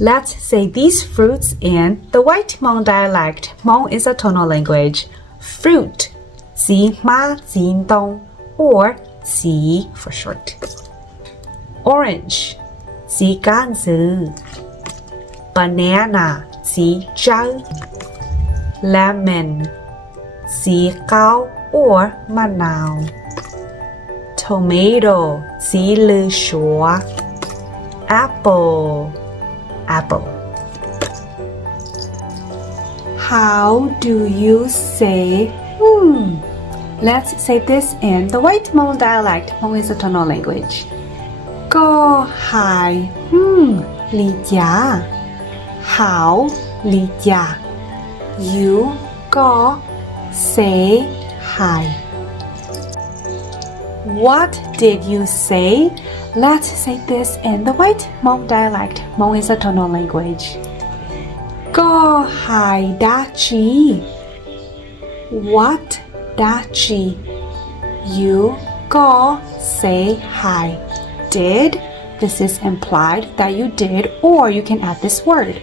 Let's say these fruits in the White Hmong dialect. Hmong is a tonal language. Fruit, zi ma zin dong, or zi for short. Orange, zi gan zi. Banana, zi zhao. Lemon, zi gao, or manao. Tomato, zi lu shua. Apple, apple. How do you say Let's say this in the White Hmong dialect. Hmong is a tonal language. Go hai li jia. How li jia. You go say hi. What did you say? Let's say this in the White Hmong dialect. Hmong is a tonal language. Go hai da chi. What da chi? You go say hi. Did. This is implied that you did, or you can add this word.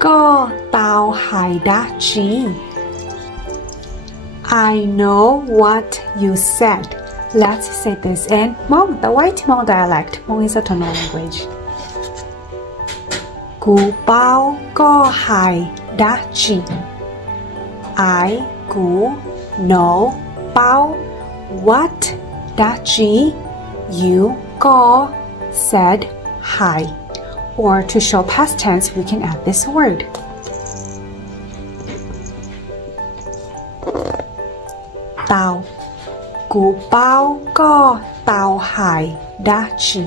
Go tao hai da chi. I know what you said. Let's say this in Hmong, the White Hmong dialect. Hmong is a tonal language. Gu bao go hai da chi. I gu no bao what da chi. You go said hi. Or to show past tense, we can add this word. Tao. Gu bao go tao hai da chi.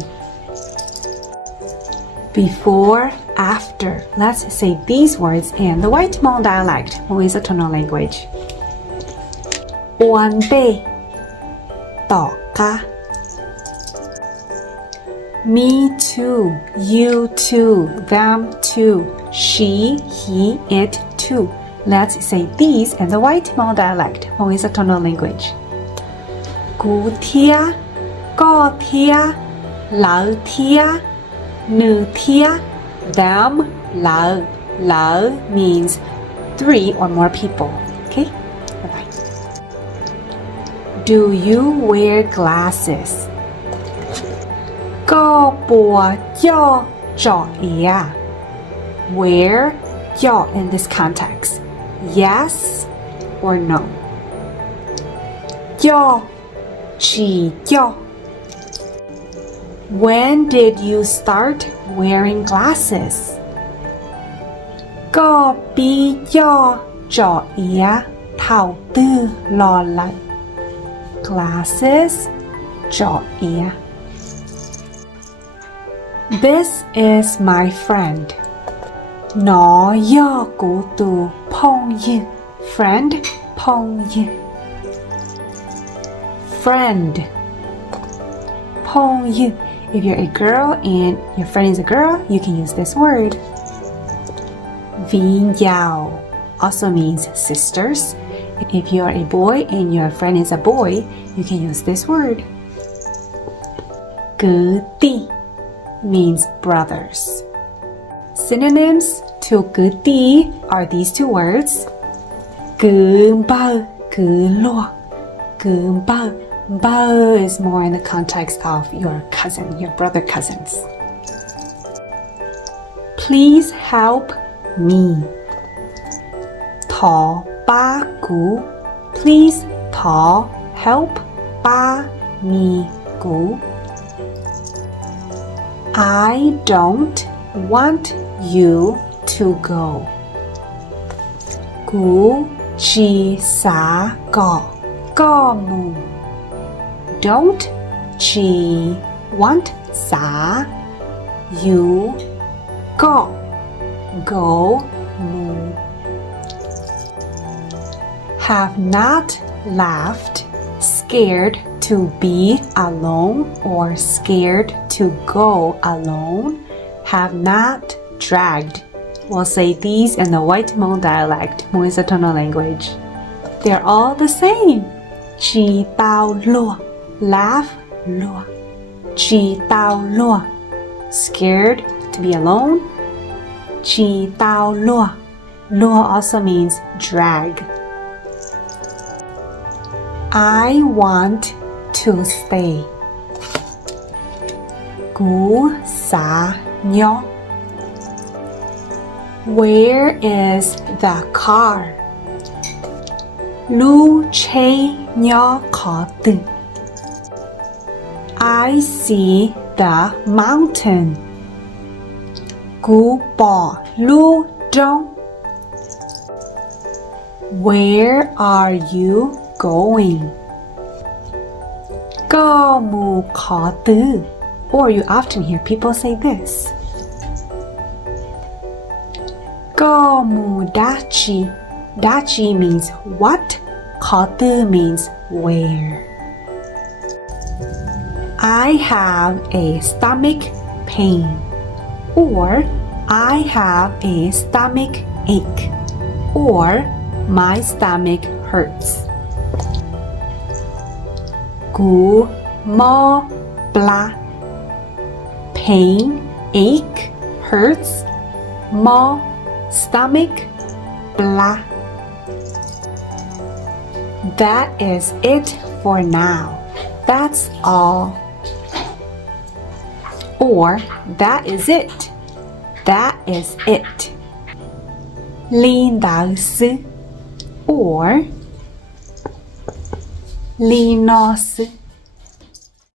Before, after. Let's say these words in the White Hmong dialect, Hmong is a tonal language. Wan bei, to ka. Me too, you too, them too, she, he, it too. Let's say these in the White Hmong dialect. Hmong is a tonal language. Gu tia, go tia, lao tia, nu tia, them, lao. Lao means 3 or more people. Okay? Bye-bye. Do you wear glasses? Go bo yo jo ya. Where yo in this context? Yes or no? Yo, chi yo. When did you start wearing glasses? Go bi yo jo ya tao tư lo lại. Glasses jo ya. This is my friend. Nó yo gu tu pong yu. Friend, pong yu. Friend, pong yu. If you're a girl and your friend is a girl, you can use this word. Vin yao also means sisters. If you're a boy and your friend is a boy, you can use this word. Gu ti means brothers. Synonyms to gu ti are these two words. Gu bao, gu lo, gu bao. Bao is more in the context of your cousin, your brother cousins. Please help me. Tho ba gu. Please tho help ba me gu. I don't want you to go. Gu chi sa go. Go mu. Don't chi want sa you go. Go mu. Have not laughed, scared to be alone or scared to go alone. Have not dragged. We'll say these in the White Hmong dialect. Hmong is a tonal language. They're all the same. Chi tao lo. Laugh lo. Chi tao lo. Scared to to be alone. Chi tao luo. Luo also means drag. I want to stay. Gu sa nyo. Where is the car? Lu che nyo ko tu. I see the mountain. Gu bo lu zhong. Where are you going? Go mu ko tu. Or you often hear people say this. Go mu dachi. Dachi means what? Ko tu means where. I have a stomach pain. Or I have a stomach ache. Or my stomach hurts. Gu mo bla. Pain, ache, hurts. Mo, stomach, bla. That is it for now. That's all. Or that is it. That is it. Lin dao si. Or Li no si.